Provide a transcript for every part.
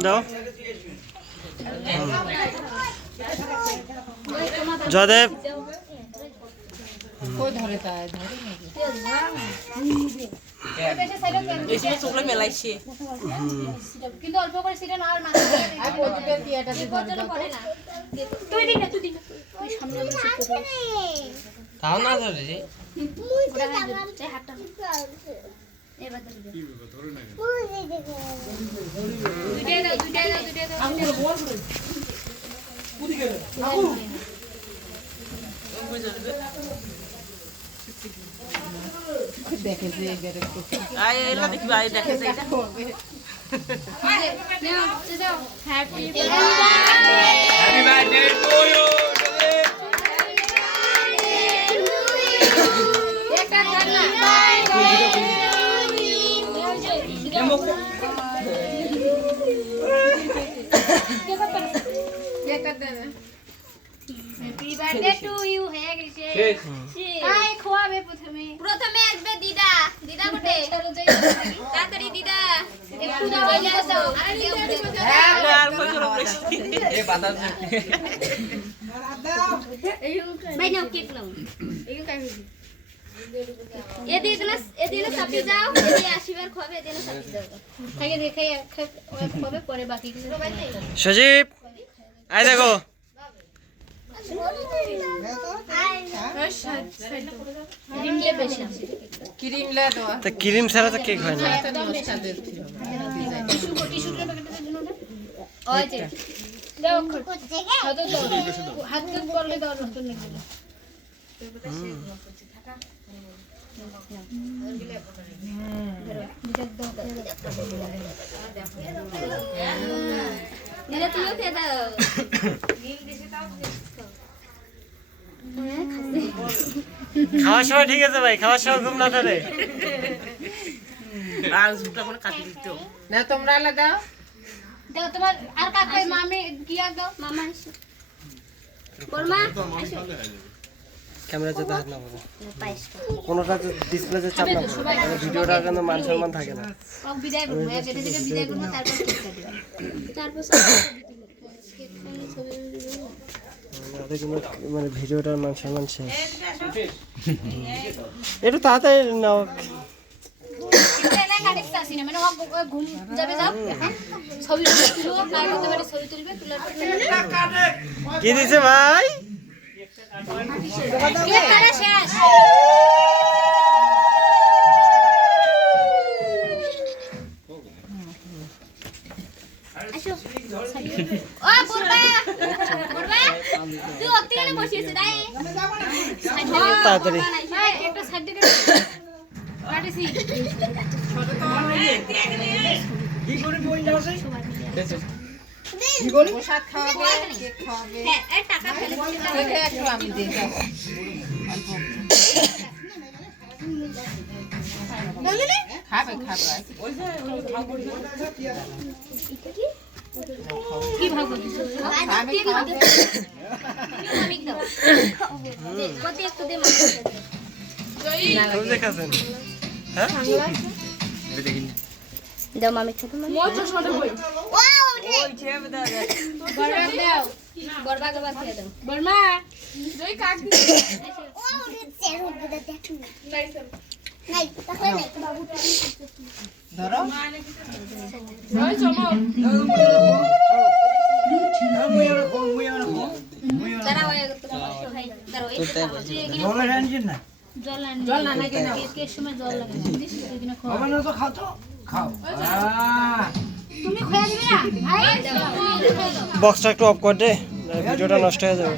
দাও জয়দেব কিন্তু অল্প করে সিটা না আর না তাও না ধরে রে দেখে যে আয় এলা দেখি আয় দেখে যে এটা happy birthday to you happy birthday to you হয়ে গেছে কাই খোয়াবে প্রথমে আসবে দিদা দিদা কোটে তাড়াতাড়ি দিদা একটু দাও দাও আর কই জোর বেশি এ বাতাস ভাই নাও কেক নাও এই কাই হইছে এদিকে সাপি যাও এদিকে আশীর্বাদ খাবে এদিকে সাপি যাও খাইয়ে দেখে খাবে পরে বাকি কিছু সজীব আয় দেখো ক্রিম ছাড়া তো কেক হয় না খাওয়ার সময় ঠিক আছে ভাই খাওয়ার সময় ঘুম না ধরে না তোমরা আলাদা দাও তোমার আর কাকই মামি গিয়া দাও মামা এসে বলমা ক্যামেরা যেতে হাত না বাবা কোনোটা ডিসপ্লেতে চাপ না ভিডিওটা কিন্তু মান সম্মান থাকে না ওক বিদায় করব এক এটা থেকে বিদায় করব তারপর কেক কাটব তারপর কেক খাওয়ানো ছবি আমাদের কিন্তু মানে ভিডিওটার মান সম্মান শেষ একটু তাড়াতাড়ি নাও ঘুম যাবে যাও ছবি তুলবো কার করতে পারে ছবি তুলবে তোলার পর কি দিছে ভাই কেক কাটা শেষ আসো ও বুড়বা বুড়বা তুই অতিকালে বসিয়েছিস তাই তাড়াতাড়ি একটা সাইড দিকে কাটেছি ছোট তো কি করে বই যাচ্ছে কি বলি প্রসাদ খাওয়াবে কেক খাওয়াবে হ্যাঁ এই টাকা ফেলে দেখে একটু আমি দেই যাও খাবে খাবে ওই যে কি ভাগ করছিস আমি দাও কত একটু দে মাছ তুমি দেখাছেন হ্যাঁ দেখিনি দাও মামির সাথে মোটো ছোট বই ওই ছেবে দাও বড়বা দাও বড়বা কে বাদ দিয়ে দাও বড়মা জয় কাক ও উড়ছে রুদ্র দেখু নাই তাহলে নাই বাবু ধরো ওই চমো দাঁড়া ওই তো ভাই দাঁড়া এই জল আনছেন না জল না নাকি না কেকের সময় জল লাগে বুঝিস এখানে খাও বাবা না তো খাও তো খাও তুমি খেয়ে দিবে না ভাই বক্সটা একটু অফ কর দে ভিডিওটা নষ্ট হয়ে যাবে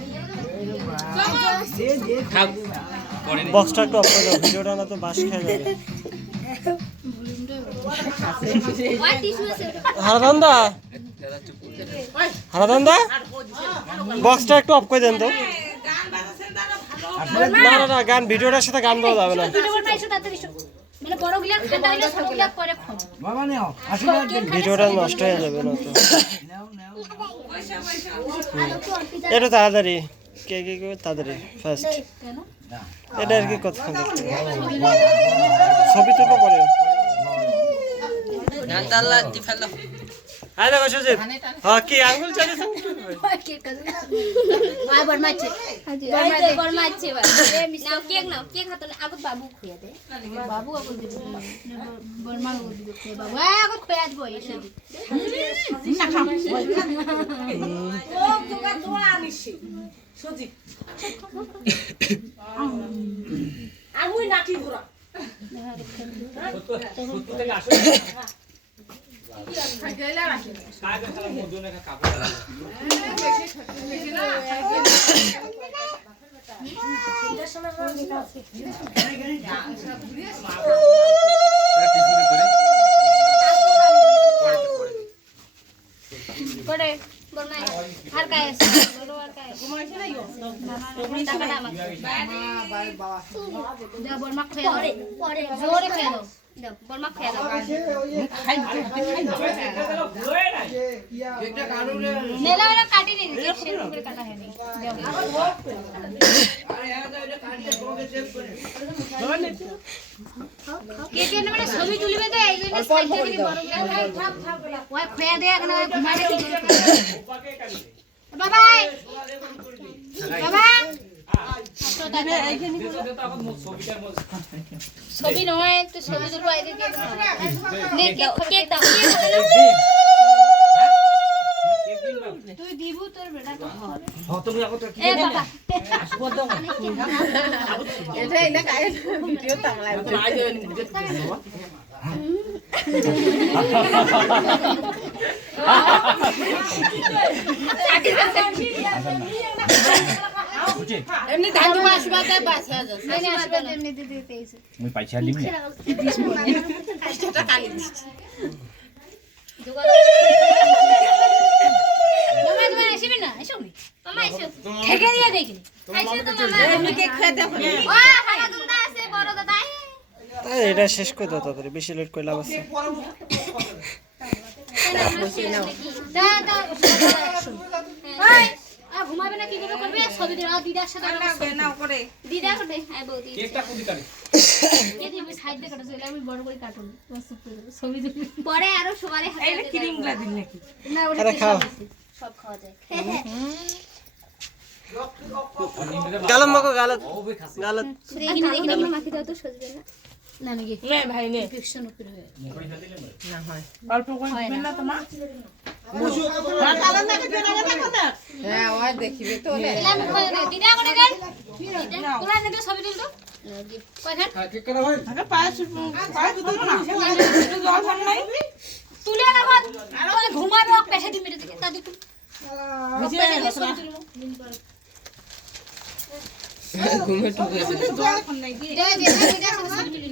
বক্সটা একটু অফ করে দাও ভিডিওটা না তো বাস খেয়ে যাবে হারাদান্দা হারাদান্দা বক্সটা একটু অফ করে দেন তো না না না গান ভিডিওটার সাথে গান দেওয়া যাবে না ভিডিওটা নষ্ট হয়ে যাবে না তো একটু তাড়াতাড়ি কে কে কে তাদেরই ফার্স্ট কেন এটা আর কি কতক্ষণ দেখতে ছবি তুলবো পরে আয় দেখো সুজিত হ্যাঁ কি আঙ্গুল চালিয়েছ ভাই বরমাচ্ছে বরমাচ্ছে নাও কেক নাও কেক হাতে আগত বাবু খুয়া দে বাবু আগত দিব বরমা আগত দিব বাবু আগত খুয়া দিব এসে না খাম ও তোকা দোয়া আনিছি সুজি আগুই নাকি ঘোরা সত্য থেকে আসে খাইলা রাখি কাজ খালা মজুনে কা কাপড় করে বরমাই আর কায় আছে বড় আর কায় ঘুমাইছে না ইও টাকা দাম বাবা যা বরমা খেয়ে পরে পরে জোরে খেয়ে দাও দাও বরমা খেয়ে দাও খাই একটা কাটু নেলা ওরা কাটি নি সেরকম করে কাটা হয়নি আরে এটা কাটিয়ে সঙ্গে চেক করে কে কে মানে ছবি তুলবে তো এই জন্য সাইড থেকে বড় করে থাপ থাপ ওই খেয়ে দে এখন ঘুমাবে কি বাবা বাবা ছবি নহয় তো ছবি তুলবো আইতে দিয়ে কেক দাও তুই দিবু তোর বেটা হ্যাঁ তুমি আগত এ বাবা আসবো দাও এটা ইনা কাই ভিডিও তামলাই তো আই দেন এমনি ধান তো আসবাতে বাসা যাচ্ছে মানে আসবাতে এমনি দিতে পেয়েছে মই পয়সা দিম না এটা কালি দিছি মামা তুমি আসবে না এসো নি মামা এসো ঠেকে দিয়ে দেখি আইছো তো মামা এমনি কেক খেতে হবে ও হারা দুন্দা আছে বড় দাদা তাই এটা শেষ করে দাও তাড়াতাড়ি বেশি লেট করে লাভ আছে দাদা আ ঘুমাবে না কি করবে ছবি দিরা দিদার সাথে নাও করে দিদা করে আই বৌদি কেকটা কোদি করে কে দিবি সাইড দিয়ে কাটো আমি বড় করে কাটুন ছবি দিবি পরে আরো সবারে হাতে এই ক্রিম গুলা দিন নাকি না ওটা খাও সব খাওয়া যায় গালম মকো গালত গালত দেখি না মাখি দাও তো সজবে না না নাকি না ভাই নে ইনফেকশন উপরে হয় না হয় অল্প করে দিবেন না তোমা মুজু কালা না কে না কথা হ্যাঁ ওই দেখিবে তো লে এলাম করে দে দিদা করে দেন তোরা নে তো ছবি তুল তো কয়খান ঠিক করে ভাই আগে পায়ে তো না জল খান নাই তুলে না কত তোরে ঘুমাবে ওক পেছে দি মেরে দিকে দাদি তুই ঘুমে ঠুকে জল খান নাই দে দে দিদা ছবি তুলি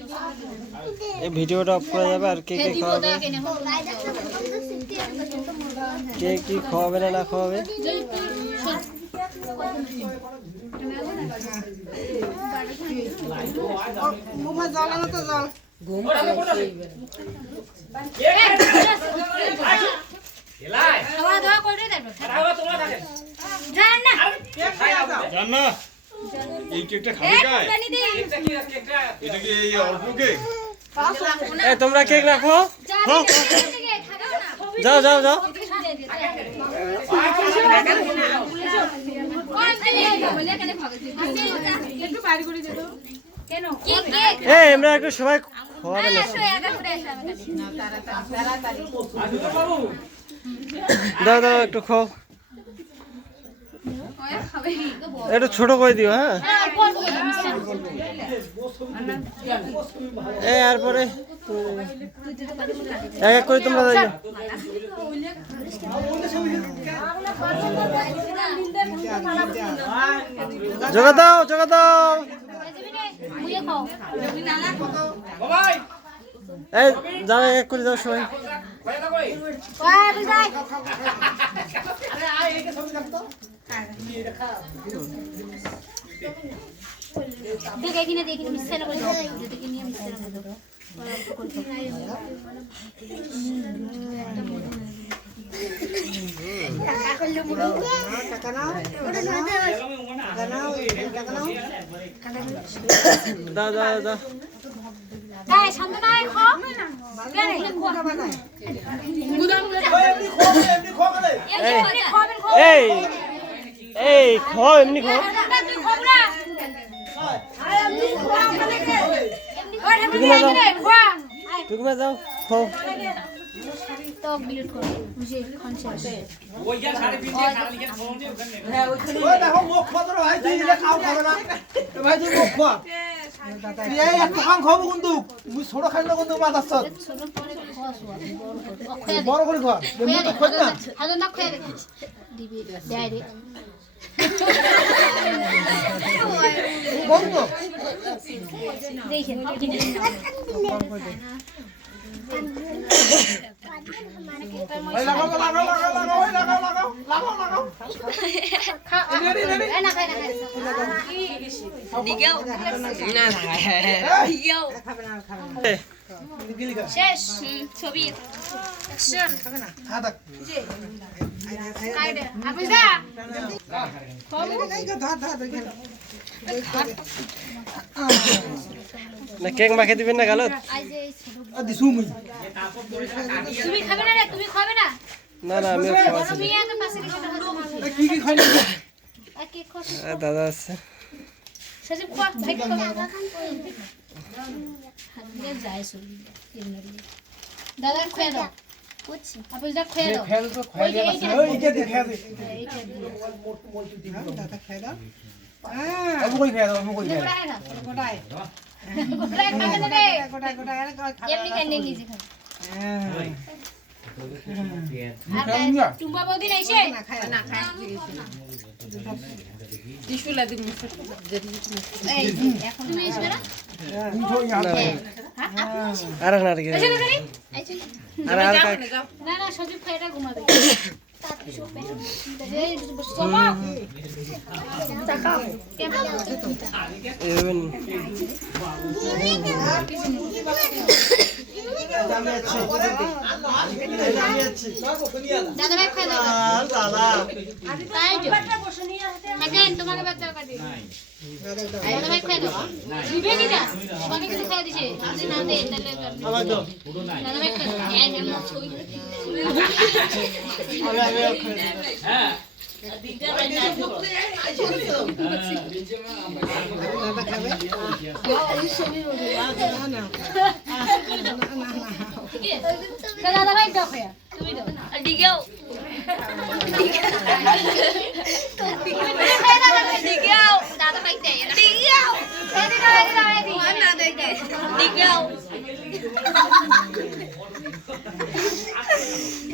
এই ভিডিওটা অফ করা যাবে আর কে কে খাওয়াবে কে কি খাওয়াবে না খাওয়াবে মুমা জল না তো জল ঘুম এলাই খাওয়া দাওয়া করে দেব খাওয়া তোমরা থাকে জান না জান না এই কেকটা খাবে কাই পানি দে কেকটা কি কেকটা এটা কি এই অল্প কেক এ তোমরা কেক রাখো যা দিকে খাও না যাও যাও যাও একটু বাইরে করে দে তো কেন কেক এ আমরা একটু সবাই খাওয়াবে না আসো একা করে আসো আমি না তাড়াতাড়ি বাবু দাও দাও একটু খাও ওয়া খাবে একটু ছোট করে দিও হ্যাঁ অল্প অল্প করে এ আর পরে এক এক করে তোমরা যাও জগা দাও জগা দাও মুয়ে খাও বাবাই এই যাও এক এক করে যাও সবাই কয় না কই ওয়া বিদায় আরে আয় একে ছবি দাও তো দেখি মিশে না করে দেখি নিয়ে মিশে না করে টাকা করলে মুড়ো টাকা না ওটা না দাও দাও দাও এই শান্তনা আয় খা কেন গুদাম এই এই খাও এমনি খাও তুই খবরা তুমি যাও খাও তো বিলিট কর বুঝে কনসেপ্ট ওই যা 3:30 দিয়ে খালি লিখে ফোন দিয়ে ওখানে ওই দেখো মুখ খোয়া ভাই তুই দিলে খাও খাবে না ভাই তুই মুখ খোয়া এই একটু খান খাবো কিন্তু মুই ছোট খাই না কিন্তু মাছ আসছ ছোট করে খাওয়া বড় করে খোয়া মুই তো খোজ না হাজার না খেয়ে দেখি দিবি ডাইরে বন্ধ দেখেন ভাই লাগাও লাগাও লাগাও লাগাও লাগাও লাগাও লাগাও লাগাও এই না খাই না খাই শেষ ছবি অ্যাকশন হ্যাঁ দেখ কাইদে হাফিজ দা না কেক মাখে দিবেন না গালত আই যে ছোট দিছু মুই তুমি খাবে না রে তুমি খাবে না না না আমি খাওয়াছি তুমি এত পাশে রেখে দাও কি কি খাই না আর কি খাস দাদা আছে সজীব খা ভাই খা হাতে যায় সবি দাদা খেয়ে দাও বুঝছি আপনি যা খেয়ে দাও খেল তো খাই দে ওই কে দে খাই দে দাদা খাই দাও আবু কই খাই দাও আবু কই খাই গোটায় খা গোটায় গোটায় খাবে না রে গোটায় গোটায় এমনি কেন নিজে খা আর টুম্বা বৌদি নাইছে না খায় না খায় টিস্যুলা দিন এই এখন তুমি আসবে না আর না আর কি আর আর না না সজীব খাইটা ঘুমাবে এই সোমা টাকা কেমন এবেন দাদা ভাই খাই দাও দাদা তাই তো খাইতেন তোমাকে বাচ্চা কাটি দাদা ভাই খাই দাও দিবে কি না তোমাকে কিছু খাই দিছে যদি না দে তাহলে আমার দাও দাদা ভাই খাই দাও এই নেম ছবি হ্যাঁ দাদা ভাই দাও খায়া তুমি দাও দিগেও দিগেও দাদা ভাই দে দিগেও না দে দিগেও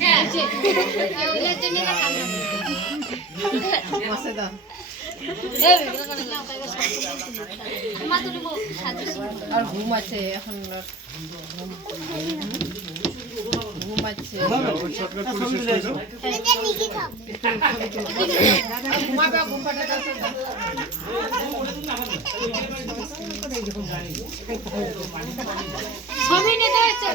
হ্যাঁ যে ওই জন্য না খাবো মাসে দাও এই মা তো নিবো সাজিস আর ঘুমাচ্ছে এখন ঘুমাচ্ছে ঘুমাবে ঘুম পাড়ে ছবি নিতে হচ্ছে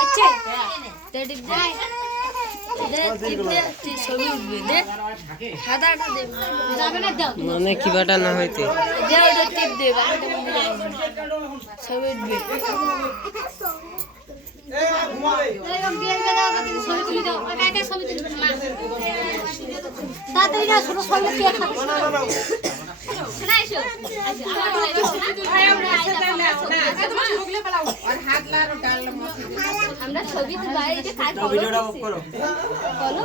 আচ্ছা তেডি দে ছবি উঠবে দে সাদাটা দে যাবে না দাও মানে কি বাটা না হইতে দে ওটা টিপ দে ছবি উঠবে এরকম দিয়ে দাও কিন্তু ছবি তুলে দাও একা একা ছবি তুলে মা তাড়াতাড়ি না ছোট ছবি তুলে খাবো না এসো আমরা ছবি তুলাই যে কাজ করো ভিডিওটা অফ করো বলো